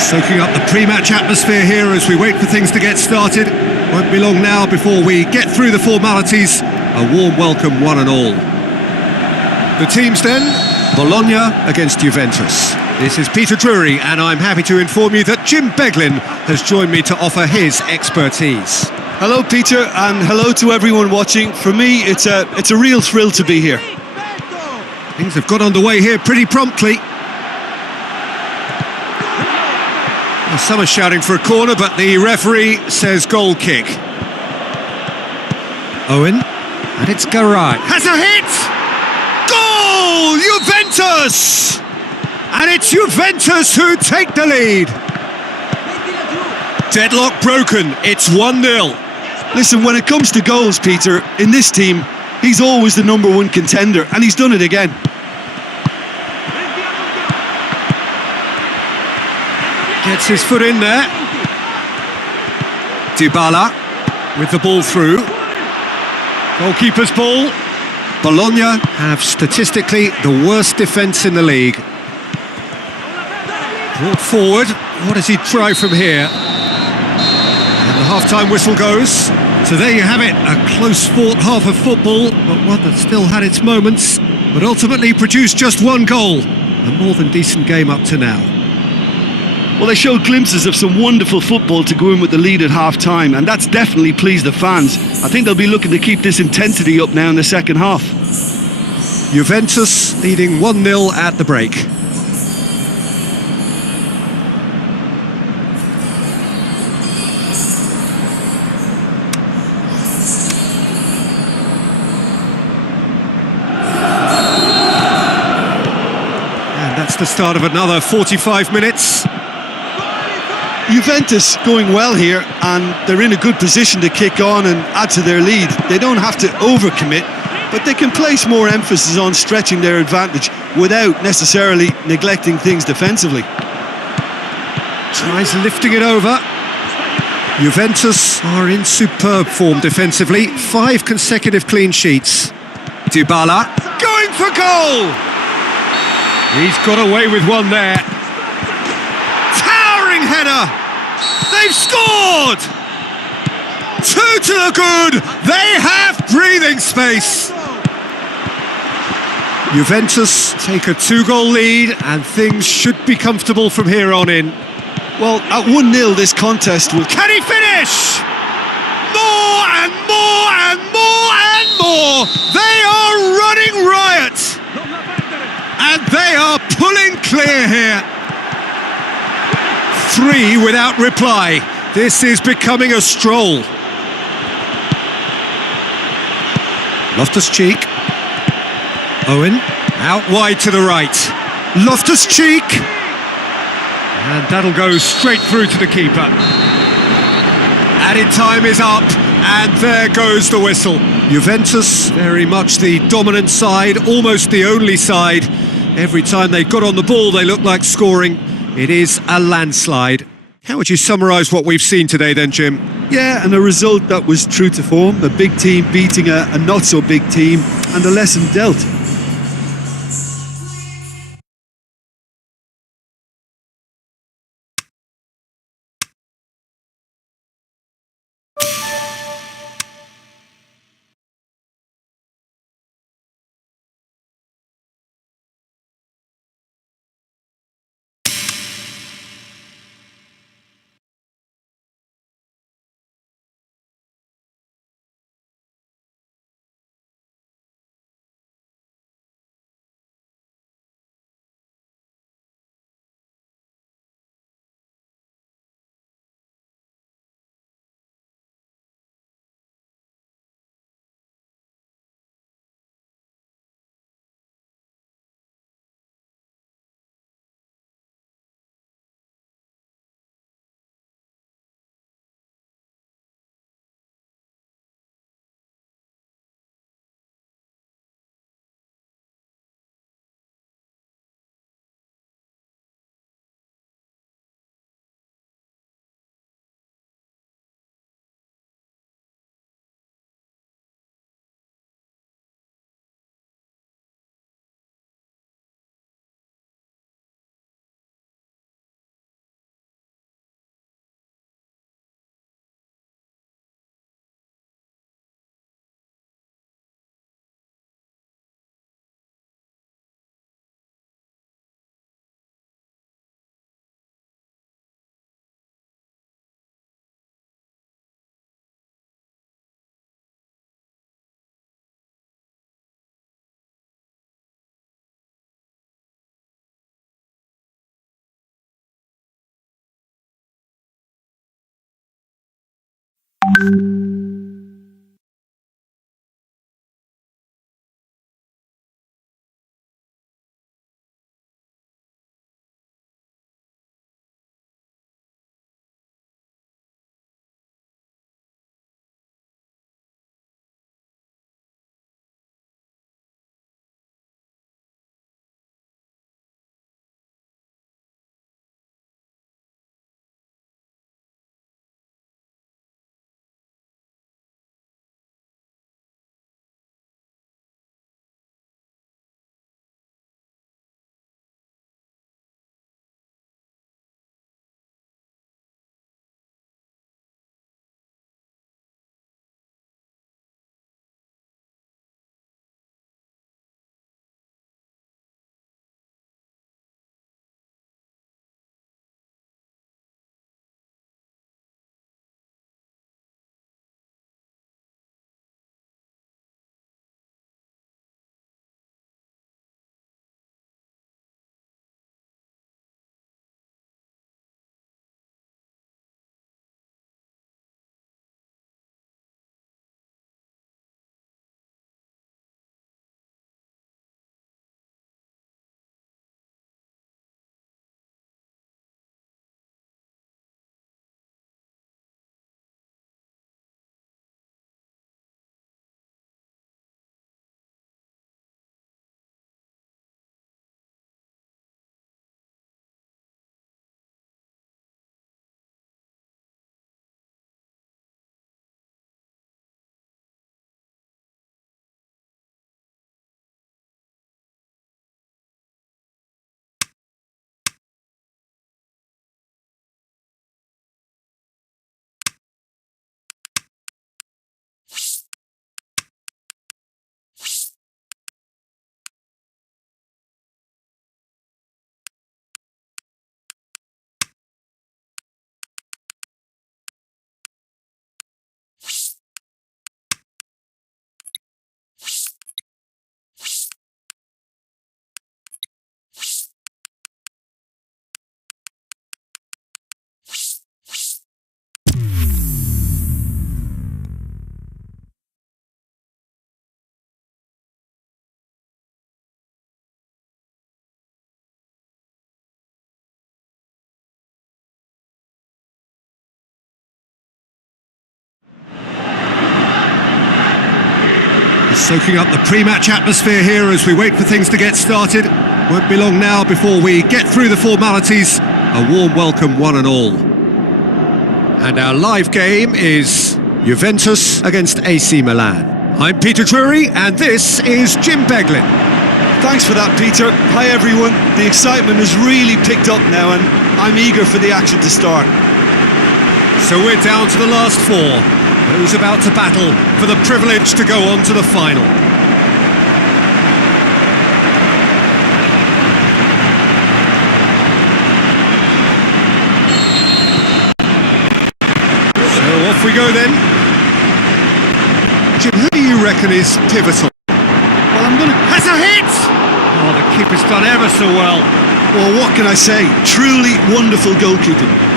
Soaking up the pre-match atmosphere here as we wait for things to get started. Won't be long now before we get through the formalities. A warm welcome, one and all. The teams then, Bologna against Juventus. This is Peter Drury, and I'm happy to inform you that Jim Beglin has joined me to offer his expertise. Hello, Peter, and hello to everyone watching. For me, it's a real thrill to be here. Things have got underway here pretty promptly. Well, some are shouting for a corner, but the referee says goal kick. Owen, and it's Garay. Has a hit! Goal! Juventus! And it's Juventus who take the lead. Deadlock broken, it's 1-0. Listen, when it comes to goals, Peter, in this team, he's always the number one contender, and he's done it again. Gets his foot in there. Dybala with the ball through. Goalkeeper's ball. Bologna have statistically the worst defence in the league. Brought forward. What does he try from here? And the half-time whistle goes. So there you have it, a close-fought half of football, but one that still had its moments, but ultimately produced just one goal. A more than decent game up to now. Well, they showed glimpses of some wonderful football to go in with the lead at half-time, and that's definitely pleased the fans. I think they'll be looking to keep this intensity up now in the second half. Juventus leading 1-0 at the break. And that's the start of another 45 minutes. Juventus going well here, and they're in a good position to kick on and add to their lead. They don't have to overcommit, but they can place more emphasis on stretching their advantage without necessarily neglecting things defensively. Tries lifting it over. Juventus are in superb form defensively. 5 consecutive clean sheets. Dybala going for goal! He's got away with one there. Towering header! They've scored! 2 to the good! They have breathing space! Juventus take a 2-goal lead, and things should be comfortable from here on in. Well, at 1-0 this contest will... Can he finish? More and more and more and more! They are running riot! And they are pulling clear here. 3 without reply. This is becoming a stroll. Loftus-Cheek. Owen, out wide to the right. Loftus-Cheek. And that'll go straight through to the keeper. Added time is up, and there goes the whistle. Juventus, very much the dominant side, almost the only side. Every time they got on the ball, they looked like scoring. It is a landslide. How would you summarise what we've seen today then, Jim? Yeah, and a result that was true to form. A big team beating a not-so-big team, and a lesson dealt. Soaking up the pre-match atmosphere here as we wait for things to get started. Won't be long now before we get through the formalities. A warm welcome, one and all. And our live game is Juventus against AC Milan. I'm Peter Drury, and this is Jim Beglin. Thanks for that, Peter. Hi, everyone. The excitement has really picked up now, and I'm eager for the action to start. So we're down to the last four. Who's about to battle for the privilege to go on to the final? So off we go then. Jim, who do you reckon is pivotal? Well, I'm going to... Has a hit! Oh, the keeper's done ever so well. Well, what can I say? Truly wonderful goalkeeping.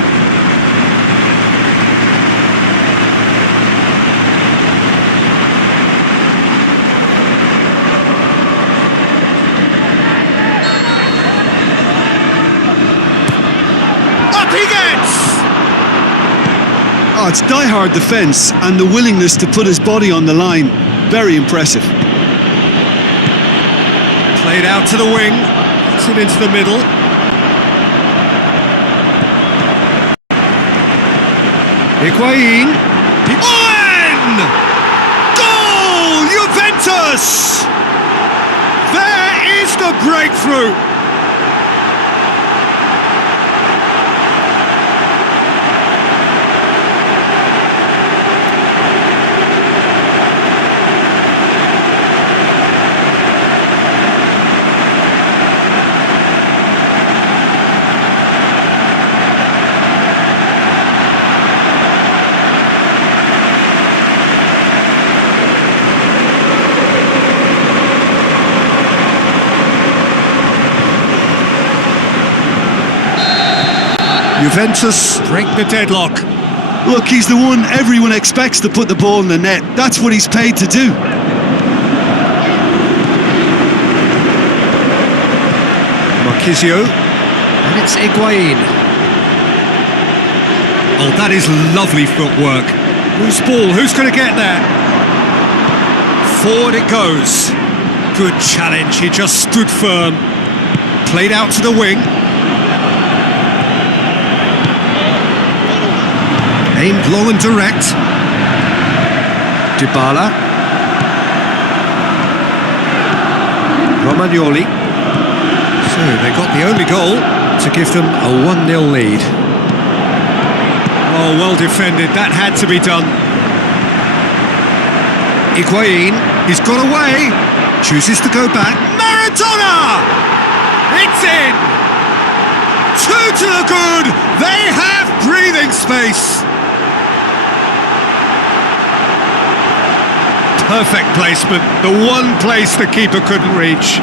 Oh, it's die-hard defence and the willingness to put his body on the line. Very impressive. Played out to the wing, it's it into the middle. Higuain. Owen! Goal! Juventus! There is the breakthrough. Juventus break the deadlock. Look, he's the one everyone expects to put the ball in the net. That's what he's paid to do. Marquisio, and it's Higuain. Oh, that is lovely footwork. Whose ball? Who's going to get there? Forward it goes. Good challenge. He just stood firm. Played out to the wing. Aimed long and direct. Dybala. Romagnoli. So they got the only goal to give them a 1-0 lead. Oh, well defended. That had to be done. Higuain, he's got away. Chooses to go back. Maradona! It's in! 2 to the good. They have breathing space. Perfect placement. The one place the keeper couldn't reach.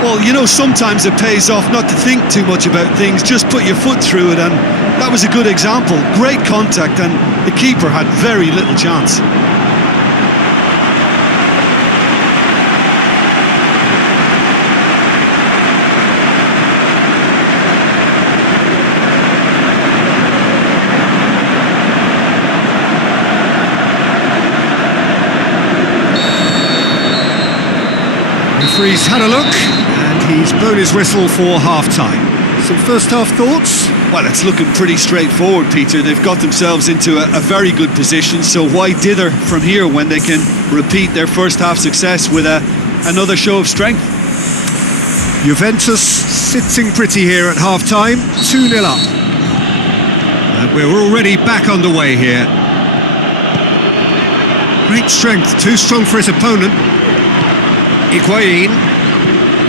Well, you know, sometimes it pays off not to think too much about things, just put your foot through it, and that was a good example. Great contact, and the keeper had very little chance. Referee's had a look, and he's blown his whistle for half-time. Some first-half thoughts? Well, it's looking pretty straightforward, Peter. They've got themselves into a very good position, so why dither from here when they can repeat their first-half success with another show of strength? Juventus sitting pretty here at half-time, 2-0 up. And we're already back underway here. Great strength, too strong for his opponent. Higuain,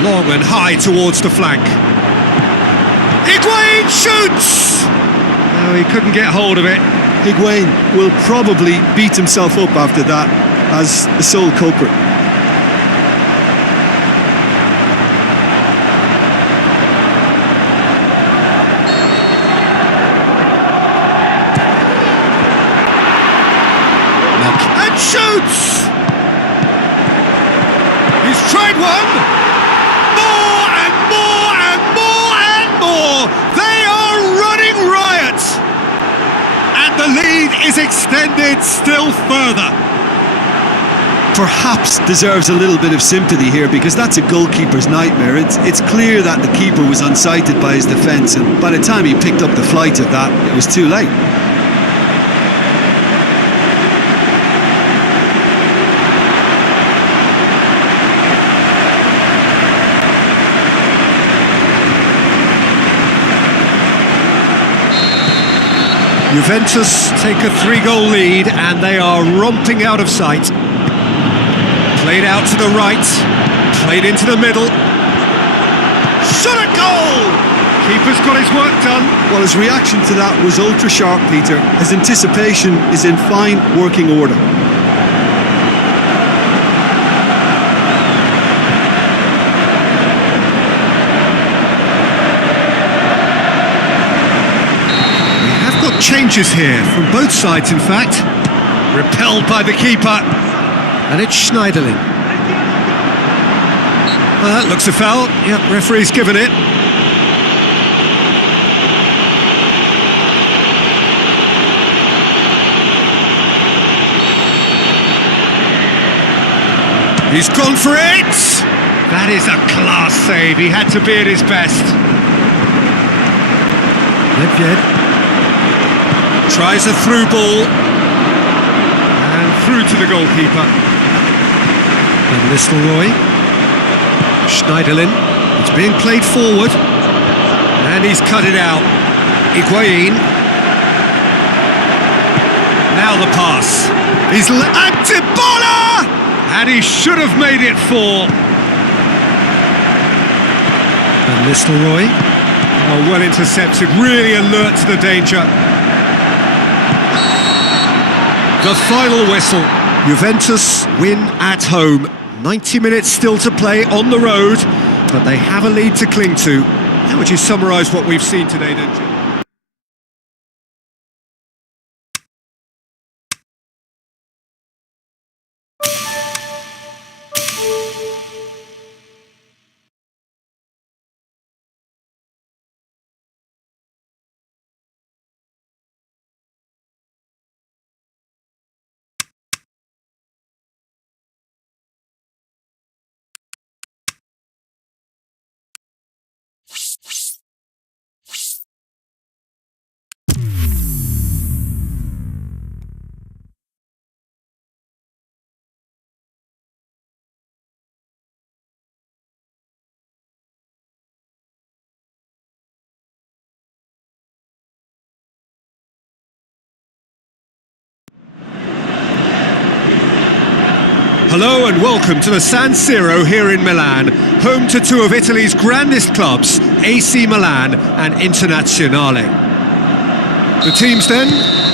long and high towards the flank. Higuain shoots! Oh, he couldn't get hold of it. Higuain will probably beat himself up after that as the sole culprit. And shoots! He's tried one! More and more and more and more! They are running riot! And the lead is extended still further. Perhaps deserves a little bit of sympathy here, because that's a goalkeeper's nightmare. It's clear that the keeper was unsighted by his defence, and by the time he picked up the flight of that, it was too late. Juventus take a 3-goal lead, and they are romping out of sight. Played out to the right, played into the middle. Shot a goal! Keeper's got his work done. Well, his reaction to that was ultra sharp, Peter. His anticipation is in fine working order. Changes here from both sides, in fact. Repelled by the keeper, and it's Schneiderlin. Well, that looks a foul. Yep, referee's given it. He's gone for it! That is a class save. He had to be at his best. Nedved tries a through ball, and through to the goalkeeper. And Nistelrooy, Schneiderlin, it's being played forward, and he's cut it out. Higuain, now the pass. He's and Dybala, and he should have made it 4. And Nistelrooy, oh, well intercepted, really alert to the danger. The final whistle. Juventus win at home. 90 minutes still to play on the road, but they have a lead to cling to. How would you summarise what we've seen today then, Jim? Hello and welcome to the San Siro here in Milan, home to two of Italy's grandest clubs, AC Milan and Internazionale. The teams then,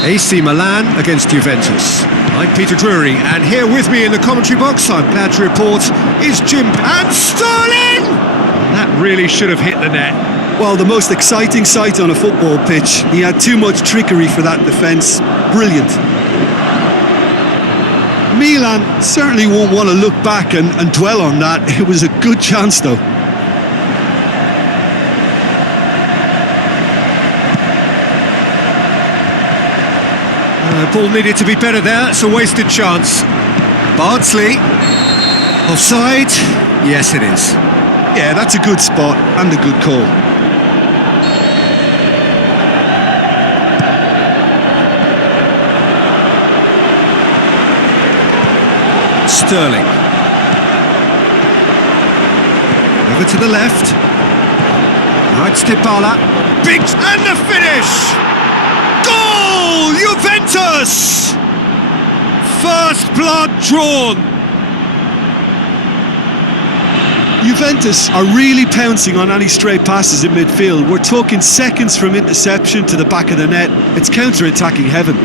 AC Milan against Juventus. I'm Peter Drury, and here with me in the commentary box, I'm glad to report, is Jim and Sterling! That really should have hit the net. Well, the most exciting sight on a football pitch. He had too much trickery for that defence. Brilliant. Milan certainly won't want to look back and dwell on that. It was a good chance, though. Ball needed to be better there. It's a wasted chance. Bardsley. Offside? Yes, it is. Yeah, that's a good spot and a good call. Sterling. Over to the left. Now it's Dybala. Big and the finish! Goal! Juventus! First blood drawn. Juventus are really pouncing on any stray passes in midfield. We're talking seconds from interception to the back of the net. It's counter-attacking heaven.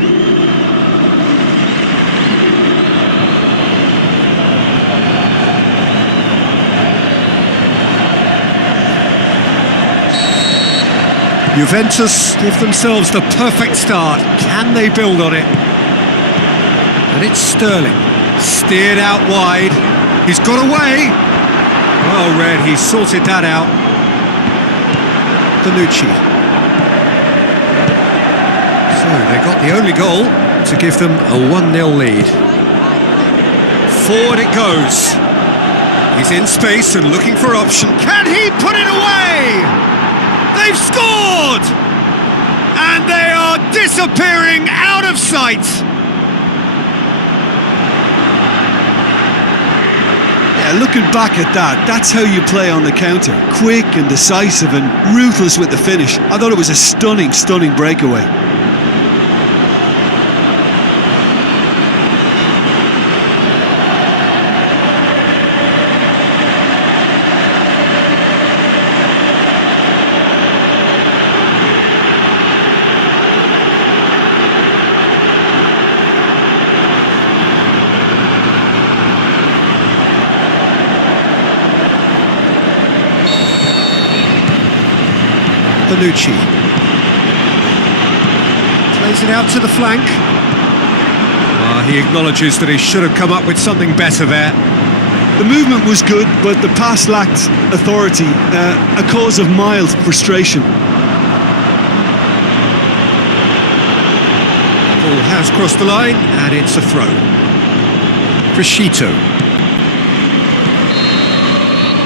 Juventus give themselves the perfect start. Can they build on it? And it's Sterling. Steered out wide. He's got away. Well read, he sorted that out. Bonucci. So they got the only goal to give them a 1-0 lead. Forward it goes. He's in space and looking for option. Can he put it away? They've scored! And they are disappearing out of sight. Yeah, looking back at that, that's how you play on the counter. Quick and decisive and ruthless with the finish. I thought it was a stunning, stunning breakaway. Bonucci plays it out to the flank. He acknowledges that he should have come up with something better there. The movement was good, but the pass lacked authority, a cause of mild frustration. Ball has crossed the line, and it's a throw. Crescito.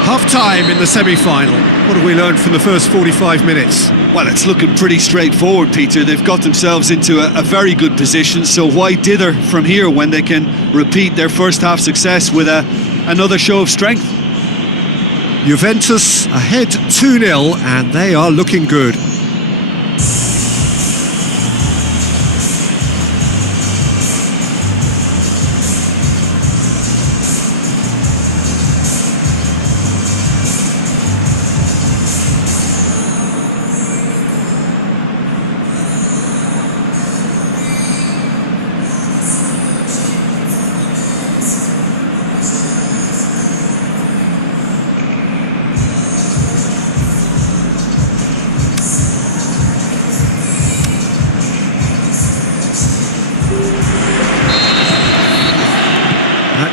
Half-time in the semi-final. What have we learned from the first 45 minutes? Well, it's looking pretty straightforward, Peter. They've got themselves into a very good position, so why dither from here when they can repeat their first-half success with another show of strength? Juventus ahead 2-0, and they are looking good.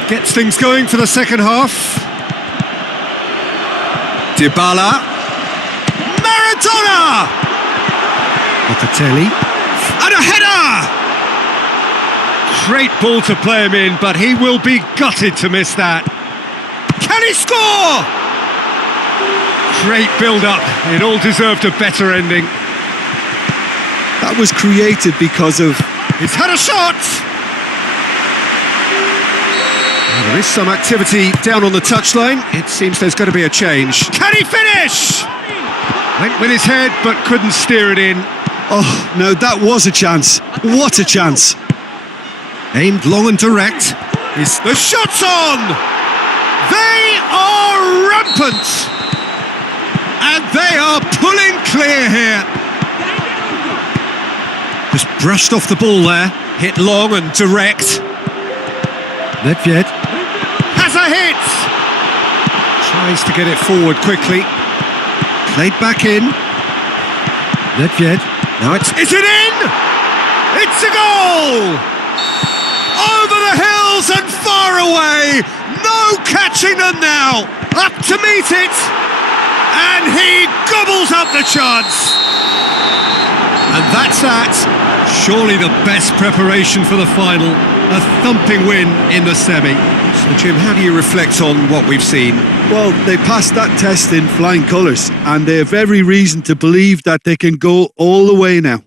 Gets things going for the second half. Dybala. Maradona! Locatelli. And a header! Great ball to play him in, but he will be gutted to miss that. Can he score? Great build-up. It all deserved a better ending. That was created because of... He's had a shot! There is some activity down on the touchline. It seems there's going to be a change. Can he finish? Went with his head, but couldn't steer it in. Oh, no, that was a chance. What a chance. Aimed long and direct. Is the shot's on! They are rampant! And they are pulling clear here. Just brushed off the ball there. Hit long and direct. Nedved has a hit! Tries to get it forward quickly. Played back in. Nedved. Now is it in? It's a goal! Over the hills and far away! No catching them now! Up to meet it! And he gobbles up the chance! And that's that. Surely the best preparation for the final. A thumping win in the semi. So Jim, how do you reflect on what we've seen? Well, they passed that test in flying colours, and they have every reason to believe that they can go all the way now.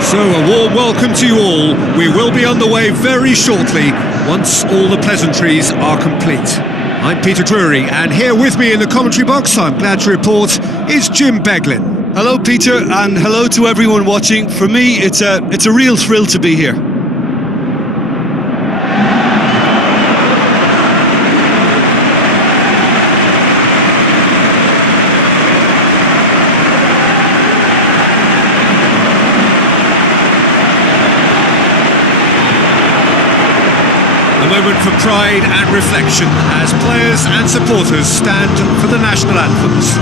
So a warm welcome to you all. We will be on the way very shortly, once all the pleasantries are complete. I'm Peter Drury, and here with me in the commentary box, I'm glad to report, is Jim Beglin. Hello, Peter, and hello to everyone watching. For me, it's a real thrill to be here. A moment for pride and reflection as players and supporters stand for the national anthems.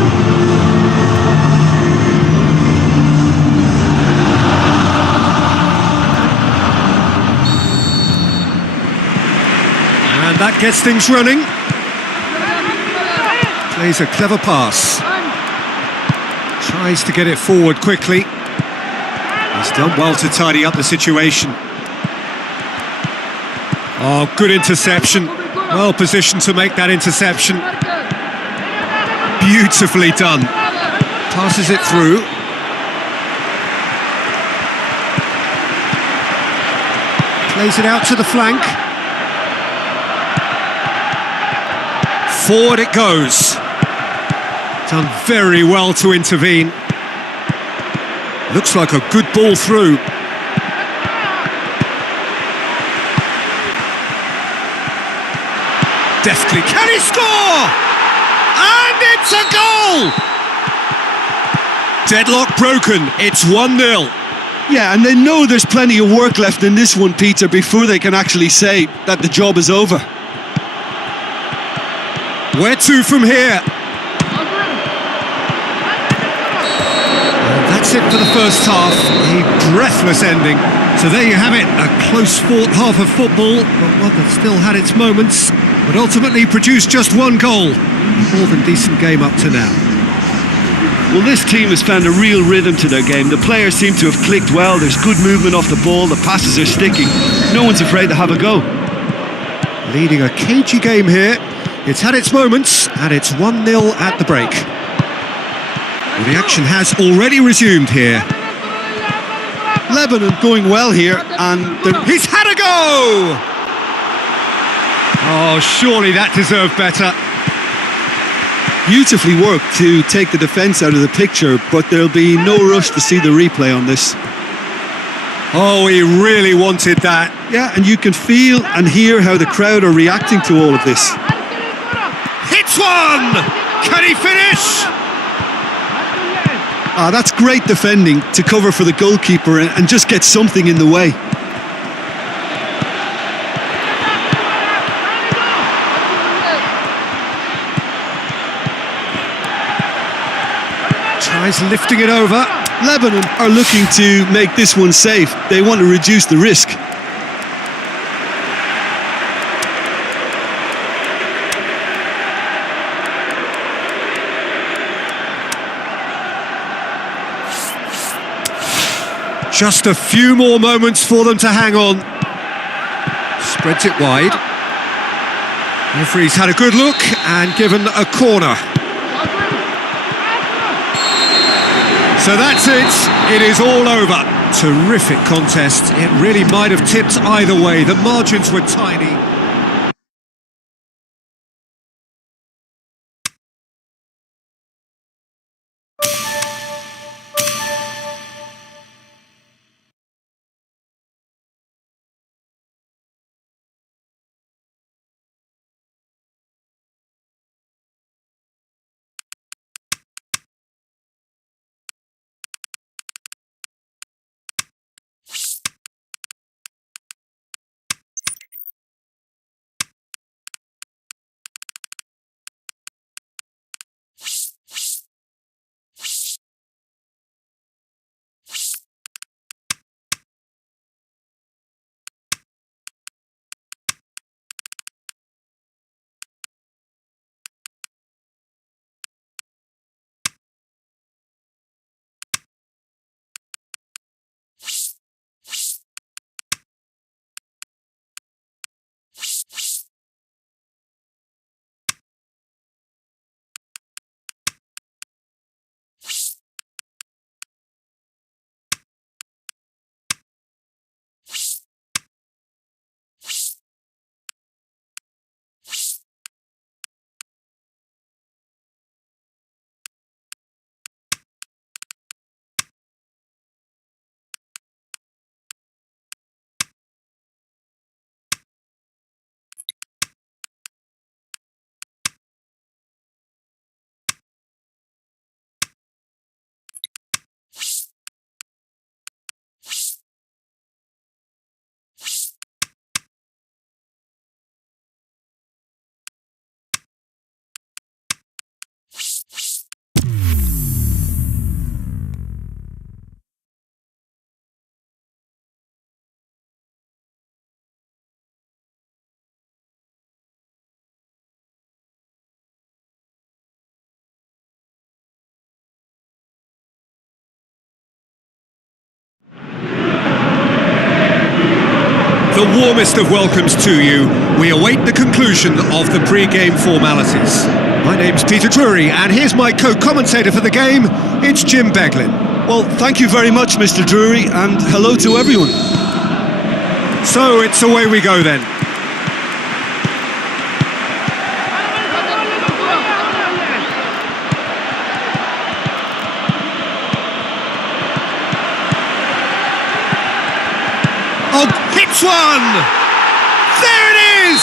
And that gets things running. Plays a clever pass. Tries to get it forward quickly. He's done well to tidy up the situation. Oh, good interception. Well positioned to make that interception. Beautifully done. Passes it through. Plays it out to the flank. Forward it goes. Done very well to intervene. Looks like a good ball through. Deftly, can he score? And it's a goal! Deadlock broken, it's 1-0. Yeah, and they know there's plenty of work left in this one, Peter, before they can actually say that the job is over. Where to from here? And that's it for the first half, a breathless ending. So there you have it, a close-fought half of football, but one that still had its moments, but ultimately produced just one goal. More than decent game up to now. Well, this team has found a real rhythm to their game. The players seem to have clicked well. There's good movement off the ball. The passes are sticking. No one's afraid to have a go. Leading a cagey game here. It's had its moments, and it's 1-0 at the break. Well, the action has already resumed here. Lebanon going well here, and he's had a go! Oh, surely that deserved better. Beautifully worked to take the defence out of the picture, but there'll be no rush to see the replay on this. Oh, he really wanted that. Yeah, and you can feel and hear how the crowd are reacting to all of this. Hits one! Can he finish? Ah, that's great defending to cover for the goalkeeper and just get something in the way. Tries lifting it over. Lebanon are looking to make this one safe. They want to reduce the risk. Just a few more moments for them to hang on. Spreads it wide. Referee's had a good look and given a corner. So that's it. It is all over. Terrific contest. It really might have tipped either way. The margins were tiny. The warmest of welcomes to you. We await the conclusion of the pre-game formalities. My name's Peter Drury, and here's my co-commentator for the game. It's Jim Beglin. Well, thank you very much, Mr. Drury, and hello to everyone. So it's away we go then. Oh, hits one! There it is!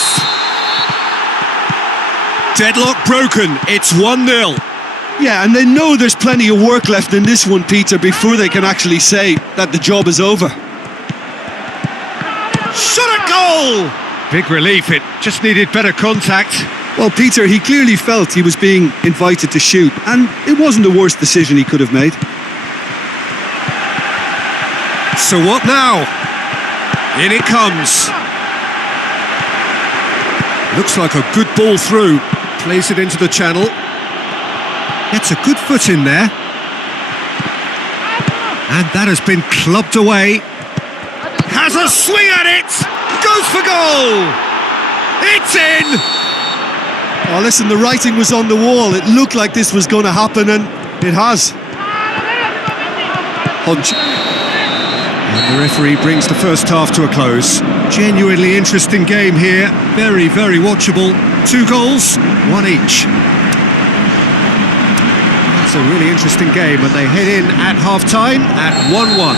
Deadlock broken, it's 1-0. Yeah, and they know there's plenty of work left in this one, Peter, before they can actually say that the job is over. Shot at goal! Big relief, it just needed better contact. Well, Peter, he clearly felt he was being invited to shoot, and it wasn't the worst decision he could have made. So what now? In it comes. Looks like a good ball through. Plays it into the channel. Gets a good foot in there. And that has been clubbed away. Has a swing at it! Goes for goal! It's in! Oh, listen, the writing was on the wall. It looked like this was going to happen, and it has. Hodge. And the referee brings the first half to a close. Genuinely interesting game here. Very, very watchable. 2 goals, 1 each. That's a really interesting game, and they head in at half-time at 1-1.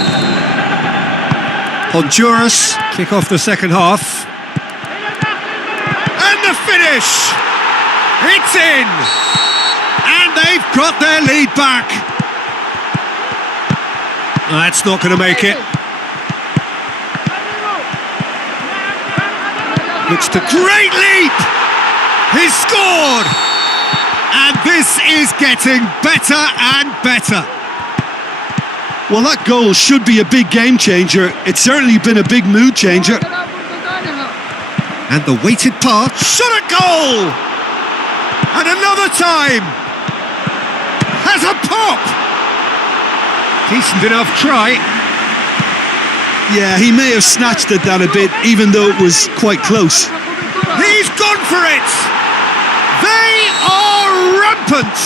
Honduras kick off the second half. And the finish! It's in! And they've got their lead back. That's not going to make it. Looks to great leap! He's scored! And this is getting better and better. Well, that goal should be a big game changer. It's certainly been a big mood changer. And the weighted pass, shot at goal! And another time! Has a pop! Decent enough try. Yeah, he may have snatched at that a bit, even though it was quite close. He's gone for it! They are rampant!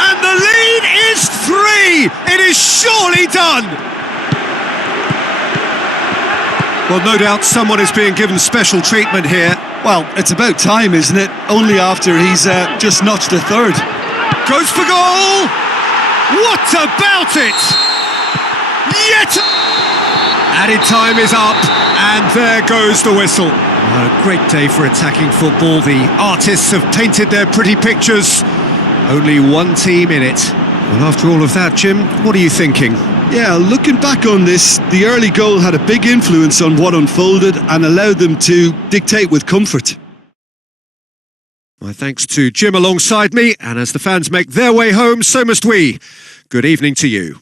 And the lead is 3! It is surely done! Well, no doubt someone is being given special treatment here. Well, it's about time, isn't it? Only after he's just notched a third. Goes for goal! What about it? Yet! Added time is up, and there goes the whistle. A great day for attacking football. The artists have painted their pretty pictures. Only one team in it. Well, after all of that, Jim, what are you thinking? Yeah, looking back on this, the early goal had a big influence on what unfolded and allowed them to dictate with comfort. My thanks to Jim alongside me, and as the fans make their way home, so must we. Good evening to you.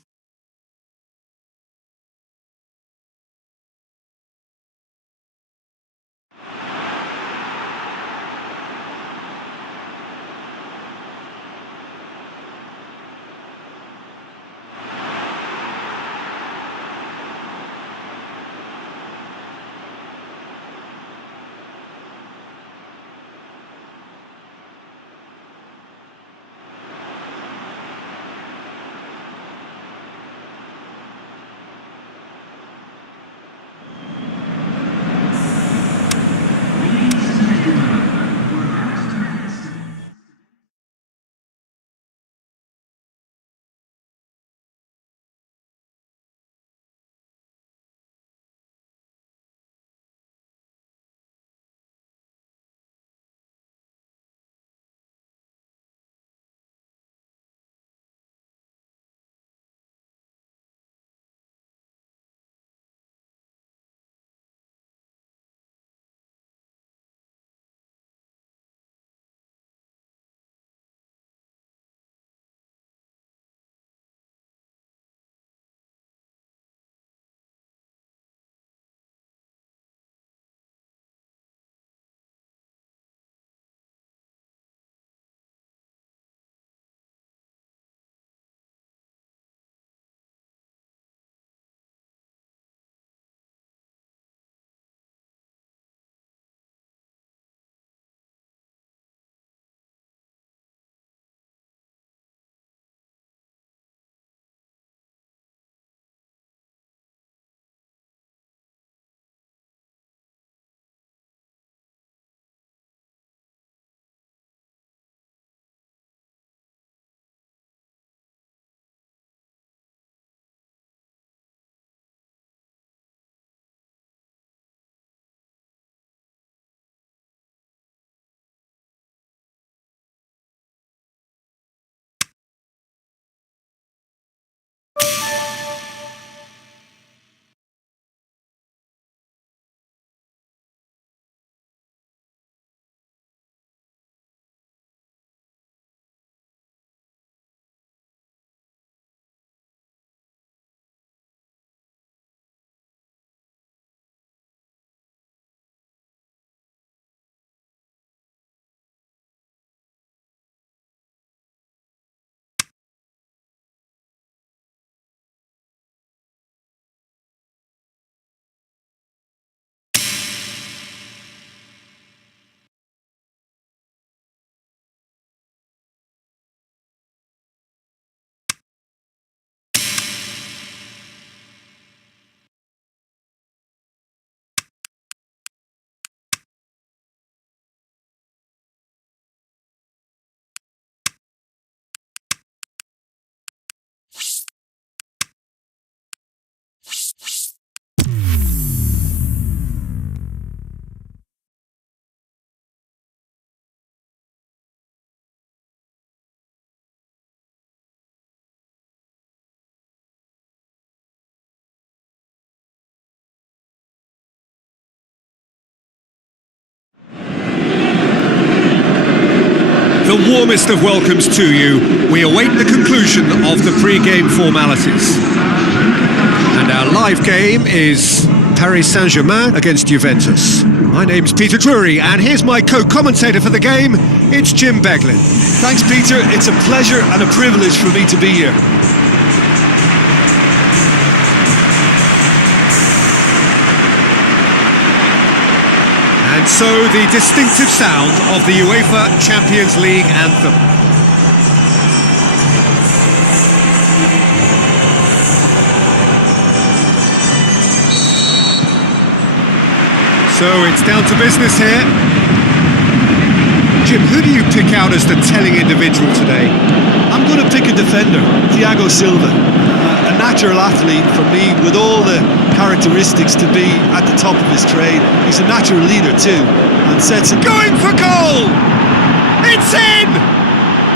The warmest of welcomes to you. We await the conclusion of the pre-game formalities. And our live game is Paris Saint-Germain against Juventus. My name's Peter Drury, and here's my co-commentator for the game. It's Jim Beglin. Thanks, Peter. It's a pleasure and a privilege for me to be here. And so the distinctive sound of the UEFA Champions League anthem. So it's down to business here. Jim, who do you pick out as the telling individual today? I'm going to pick a defender, Thiago Silva. A natural athlete for me, with all the characteristics to be at the top of his trade. He's a natural leader too, and sets it. Going for goal! It's in!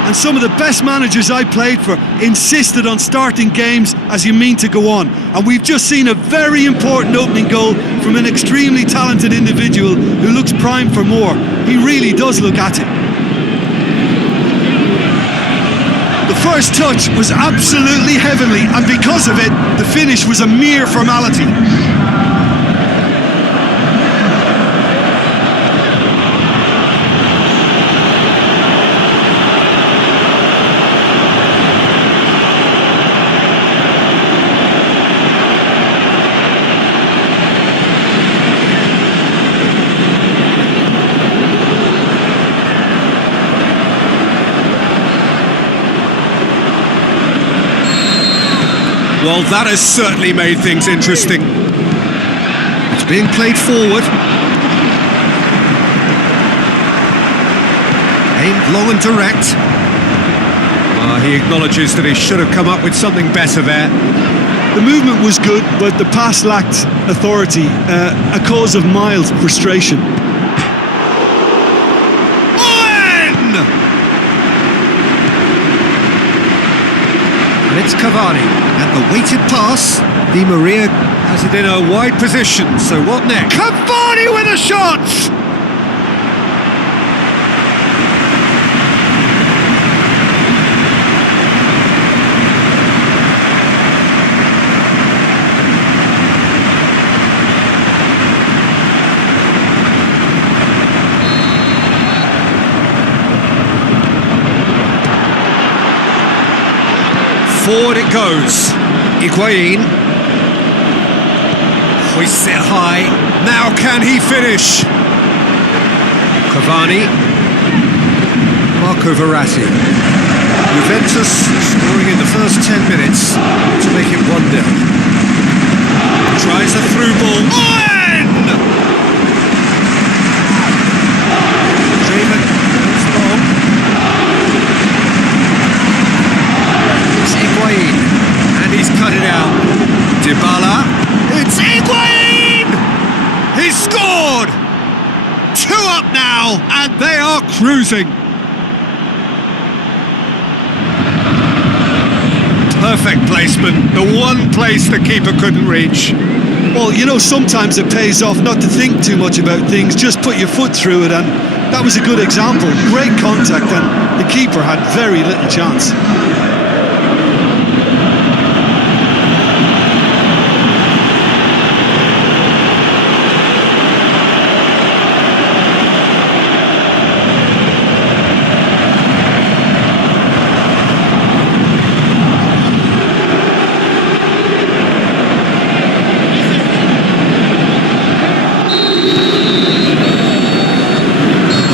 And some of the best managers I played for insisted on starting games as you mean to go on. And we've just seen a very important opening goal from an extremely talented individual who looks primed for more. He really does look at it. The first touch was absolutely heavenly, and because of it, the finish was a mere formality. Well, that has certainly made things interesting. It's being played forward. Aimed long and direct. He acknowledges that he should have come up with something better there. The movement was good, but the pass lacked authority, a cause of mild frustration. And it's Cavani. And the weighted pass. Di Maria has it in a wide position, so what next? Cavani with a shot! Forward it goes. Higuain. Hoists it high. Now can he finish? Cavani. Marco Verratti. Juventus scoring in the first 10 minutes to make it 1-0. Tries a through ball. Owen! Draven goes long. It's Higuain, and he's cut it out. Dybala, it's Higuain! He's scored! 2 up now, and they are cruising. Perfect placement, the one place the keeper couldn't reach. Well, you know, sometimes it pays off not to think too much about things, just put your foot through it, and that was a good example. Great contact, and the keeper had very little chance.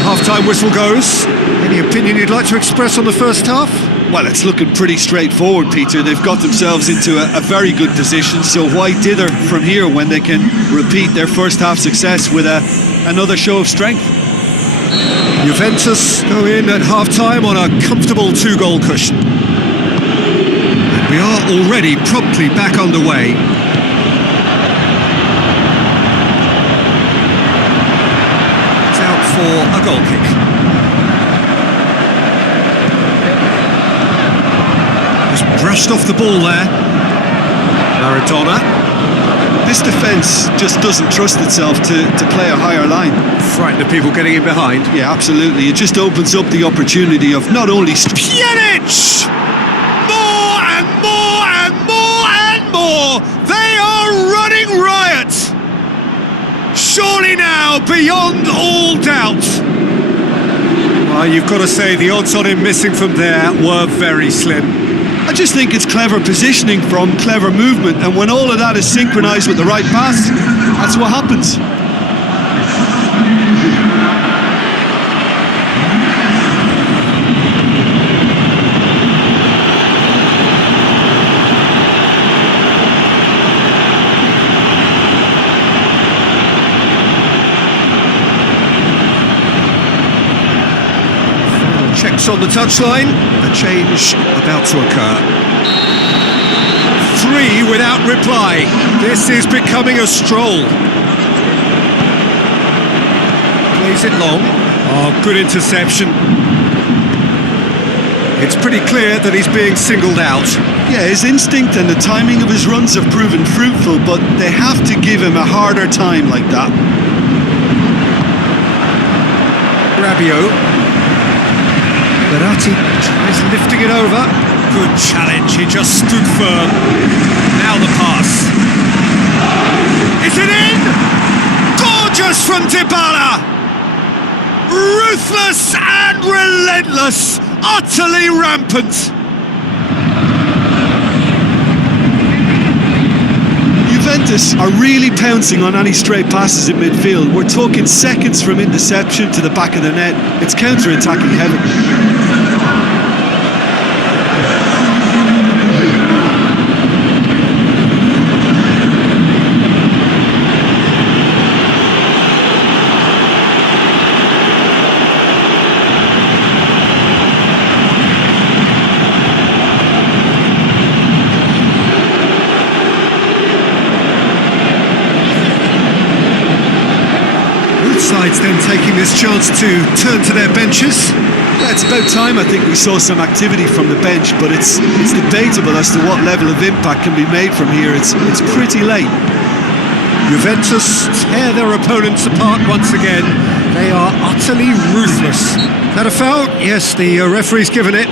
Half-time whistle goes. Any opinion you'd like to express on the first half? Well, it's looking pretty straightforward, Peter. They've got themselves into a very good position, so why dither from here when they can repeat their first half success with another show of strength? Juventus go in at half-time on a comfortable 2-goal cushion. And we are already promptly back underway. For a goal kick. Just brushed off the ball there. Maradona. This defence just doesn't trust itself to play a higher line. Frightened of people getting in behind. Yeah, absolutely. It just opens up the opportunity of not only... Pjanic! More and more and more and more! They are running riot! Surely now, beyond all doubt. Well, you've got to say the odds on him missing from there were very slim. I just think it's clever positioning from clever movement, and when all of that is synchronised with the right pass, that's what happens. Checks on the touchline, a change about to occur. 3 without reply. This is becoming a stroll. Plays it long. Oh, good interception. It's pretty clear that he's being singled out. Yeah, his instinct and the timing of his runs have proven fruitful, but they have to give him a harder time like that. Rabiot. Verratti tries lifting it over. Good challenge, he just stood firm. Now the pass. Is it in? Gorgeous from Dybala! Ruthless and relentless, utterly rampant. Juventus are really pouncing on any stray passes in midfield. We're talking seconds from interception to the back of the net. It's counter-attacking heaven. Sides then taking this chance to turn to their benches. Yeah, it's about time I think we saw some activity from the bench, but it's debatable as to what level of impact can be made from here. It's pretty late. Juventus tear their opponents apart once again. They are utterly ruthless. That a foul? Yes, the referee's given it.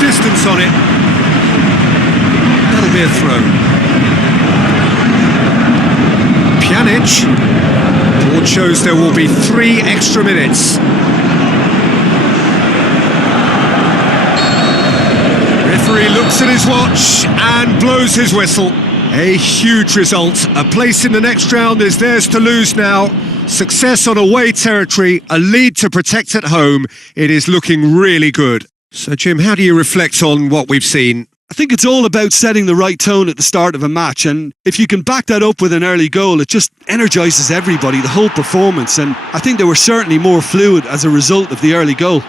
Distance on it. That'll be a throw. Pjanic. Board shows there will be 3 extra minutes. Referee looks at his watch and blows his whistle. A huge result. A place in the next round is theirs to lose now. Success on away territory, a lead to protect at home. It is looking really good. So, Jim, how do you reflect on what we've seen? I think it's all about setting the right tone at the start of a match, and if you can back that up with an early goal, it just energises everybody, the whole performance, and I think they were certainly more fluid as a result of the early goal.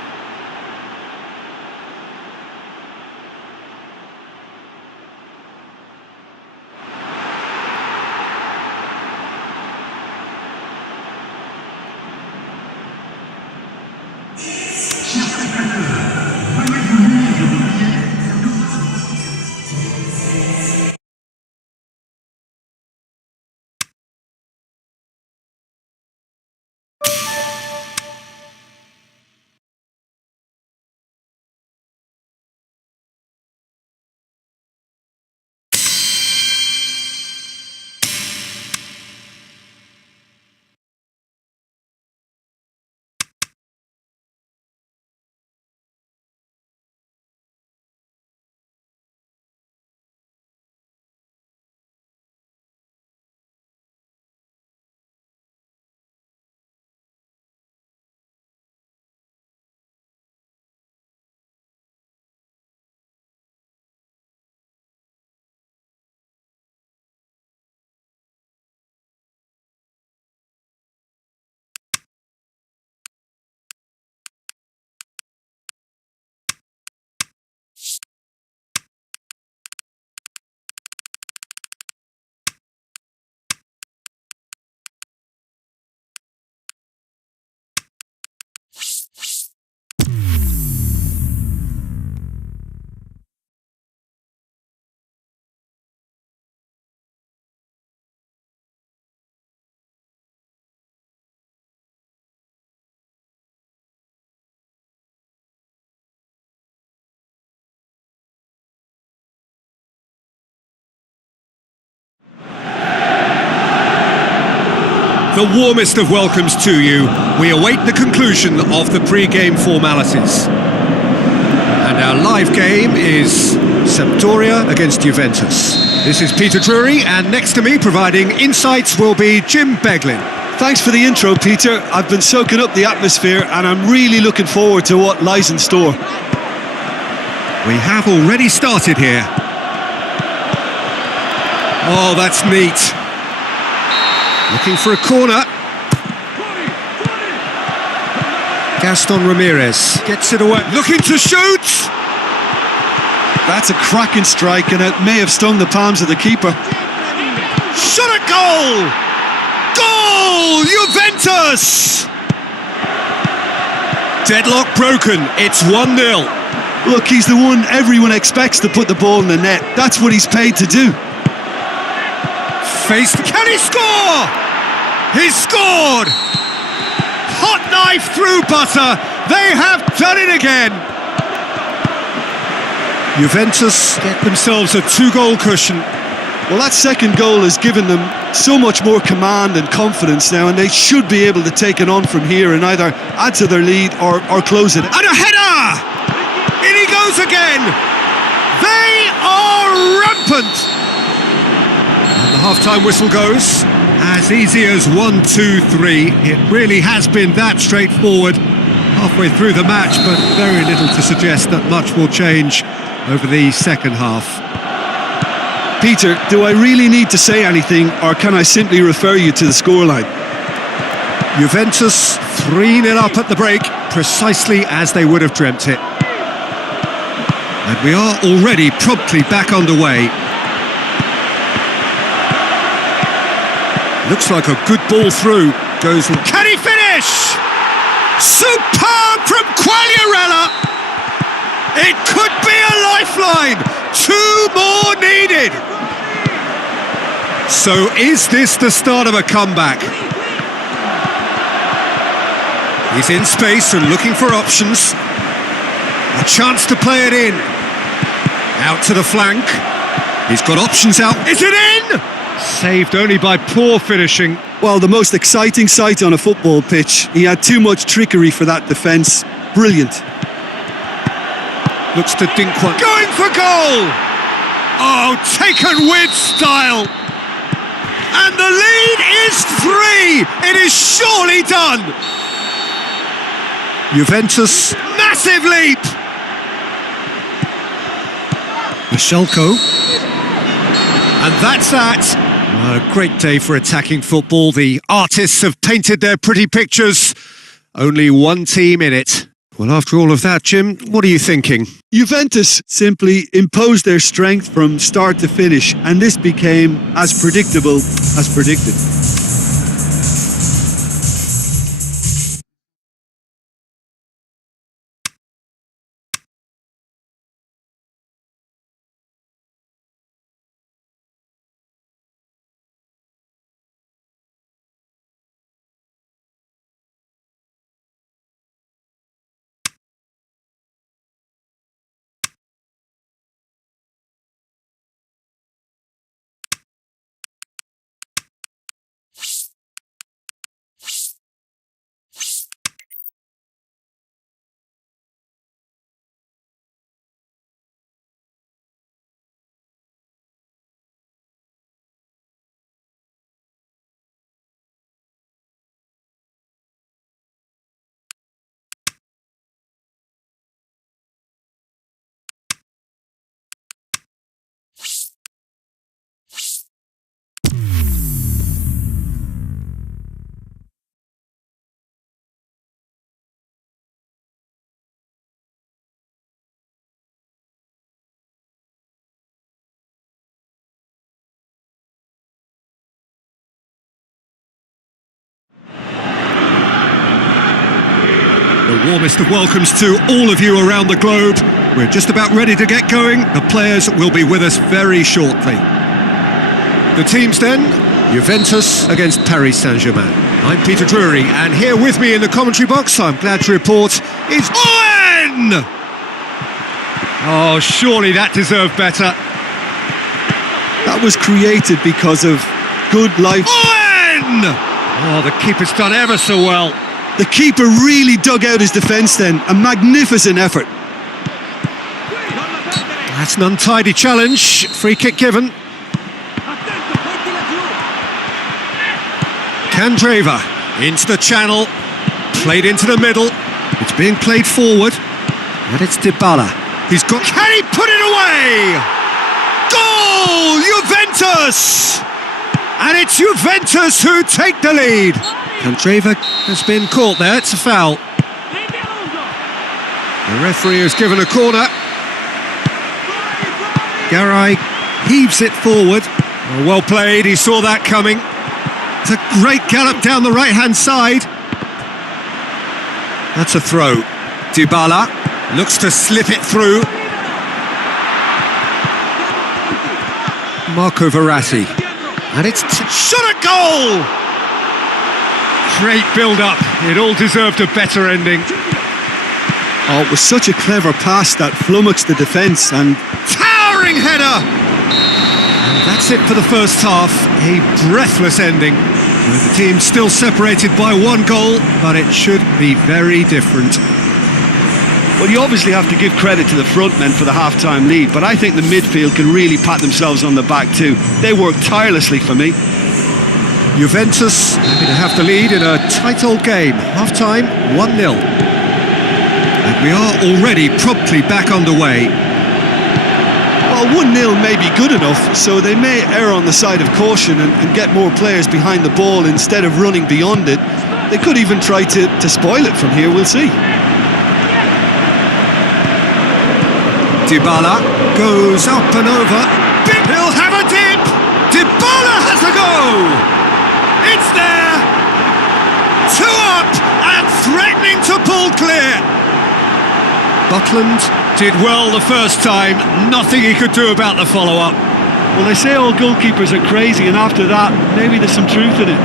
the warmest of welcomes to you. We await the conclusion of the pre-game formalities. And our live game is Sampdoria against Juventus. This is Peter Drury, and next to me providing insights will be Jim Beglin. Thanks for the intro, Peter. I've been soaking up the atmosphere and I'm really looking forward to what lies in store. We have already started here. Oh, that's neat. Looking for a corner. Gaston Ramirez gets it away. Looking to shoot! That's a cracking strike and it may have stung the palms of the keeper. Shot at goal! Goal! Juventus! Deadlock broken. It's 1-0. Look, he's the one everyone expects to put the ball in the net. That's what he's paid to do. Faced. Can he score? He's scored! Hot knife through butter. They have done it again. Juventus get themselves a 2-goal cushion. Well, that second goal has given them so much more command and confidence now, and they should be able to take it on from here and either add to their lead or close it. And a header! In he goes again! They are rampant! And the half-time whistle goes. As easy as 1, 2, 3. It really has been that straightforward halfway through the match, but very little to suggest that much will change over the second half. Peter, do I really need to say anything, or can I simply refer you to the scoreline? Juventus 3-0 up at the break, precisely as they would have dreamt it. And we are already promptly back underway. Looks like a good ball through. Goes. Can he finish? Superb from Quagliarella! It could be a lifeline! 2 more needed! So is this the start of a comeback? He's in space and looking for options. A chance to play it in. Out to the flank. He's got options out. Is it in? Saved only by poor finishing. Well, the most exciting sight on a football pitch. He had too much trickery for that defence. Brilliant. Looks to Dinkwa. Going for goal! Oh, taken with style! And the lead is 3! It is surely done! Juventus, massive leap! Michelko. And that's that. A great day for attacking football. The artists have painted their pretty pictures. Only one team in it. Well, after all of that, Jim, what are you thinking? Juventus simply imposed their strength from start to finish, and this became as predictable as predicted. The warmest of welcomes to all of you around the globe. We're just about ready to get going. The players will be with us very shortly. The teams then, Juventus against Paris Saint-Germain. I'm Peter Drury, and here with me in the commentary box, I'm glad to report, is Owen! Oh, surely that deserved better. That was created because of good life. Owen! Oh, the keeper's done ever so well. The keeper really dug out his defence then. A magnificent effort. That's an untidy challenge. Free kick given. Candreva into the channel. Played into the middle. It's being played forward. And it's Dybala. He's got... Can he put it away? Goal! Juventus! And it's Juventus who take the lead. Candreva has been caught there. It's a foul. The referee has given a corner. Garay heaves it forward. Oh, well played, he saw that coming. It's a great gallop down the right-hand side. That's a throw. Dybala looks to slip it through. Marco Verratti. And it's shot at goal! Great build-up. It all deserved a better ending. Oh, it was such a clever pass that flummoxed the defence and... Towering header! And that's it for the first half. A breathless ending. With the team still separated by one goal, but it should be very different. Well, you obviously have to give credit to the front men for the half-time lead, but I think the midfield can really pat themselves on the back too. They worked tirelessly for me. Juventus happy to have the lead in a tight old game. Half-time, 1-0. And we are already promptly back underway. Well, 1-0 may be good enough, so they may err on the side of caution and get more players behind the ball instead of running beyond it. They could even try to spoil it from here, we'll see. Dybala goes up and over. He'll have a dip! Dybala has a go! It's there! 2 up and threatening to pull clear! Butland did well the first time, nothing he could do about the follow-up. Well, they say all goalkeepers are crazy, and after that, maybe there's some truth in it.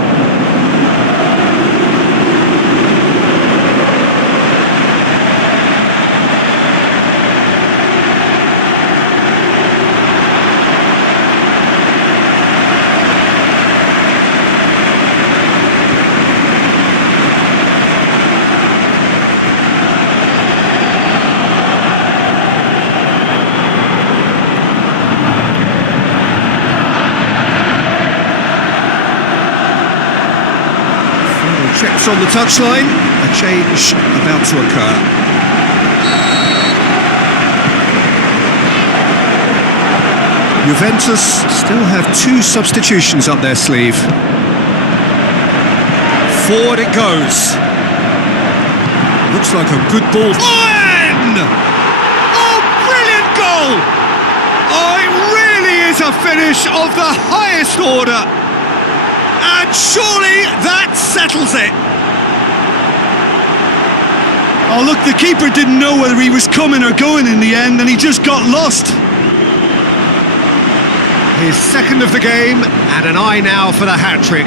Checks on the touchline, a change about to occur. Juventus still have 2 substitutions up their sleeve. Forward it goes. Looks like a good ball. In! Oh, brilliant goal! Oh, it really is a finish of the highest order. And surely that settles it. Oh, look, the keeper didn't know whether he was coming or going in the end, and he just got lost. His second of the game, and an eye now for the hat-trick.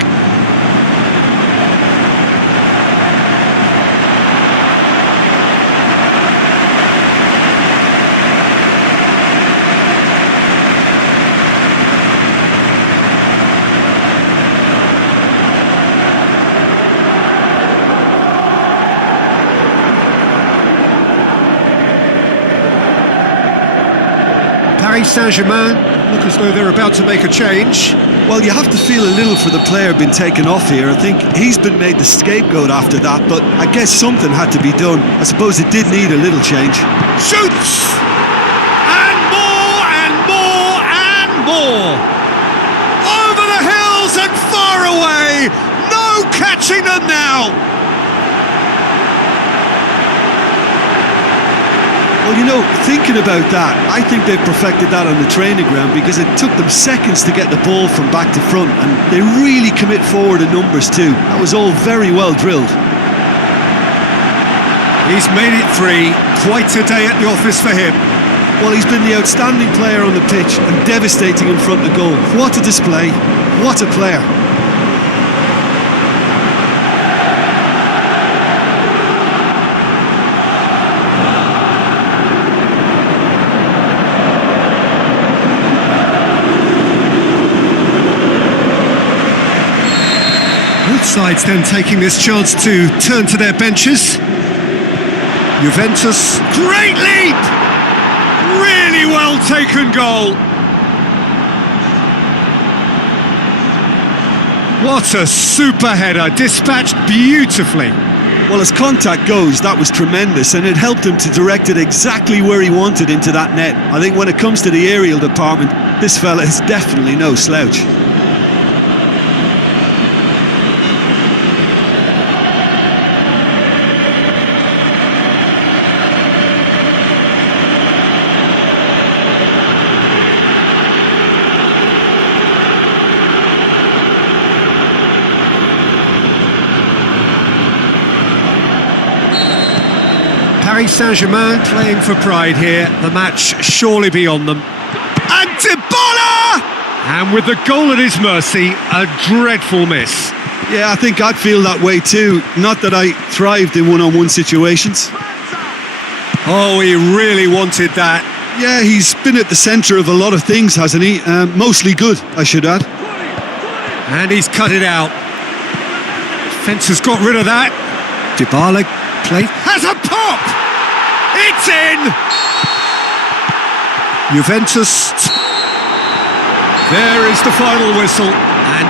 Paris Saint-Germain look as though they're about to make a change. Well, you have to feel a little for the player being taken off here. I think he's been made the scapegoat after that, but I guess something had to be done. I suppose it did need a little change. Shoots! And more and more and more! Over the hills and far away! No catching them now! Well, you know, thinking about that, I think they've perfected that on the training ground because it took them seconds to get the ball from back to front, and they really commit forward in numbers too. That was all very well drilled. He's made it 3. Quite a day at the office for him. Well, he's been the outstanding player on the pitch and devastating in front of goal. What a display. What a player. Both sides then taking this chance to turn to their benches. Juventus, great leap! Really well taken goal. What a super header, dispatched beautifully. Well, as contact goes, that was tremendous, and it helped him to direct it exactly where he wanted, into that net. I think when it comes to the aerial department, this fella is definitely no slouch. Paris Saint-Germain playing for pride here. The match surely beyond them. And Dybala! And with the goal at his mercy, a dreadful miss. Yeah, I think I'd feel that way too. Not that I thrived in one-on-one situations. Oh, he really wanted that. Yeah, he's been at the centre of a lot of things, hasn't he? Mostly good, I should add. And he's cut it out. Fence has got rid of that. Dybala play has a pop! It's in! Juventus. There is the final whistle. And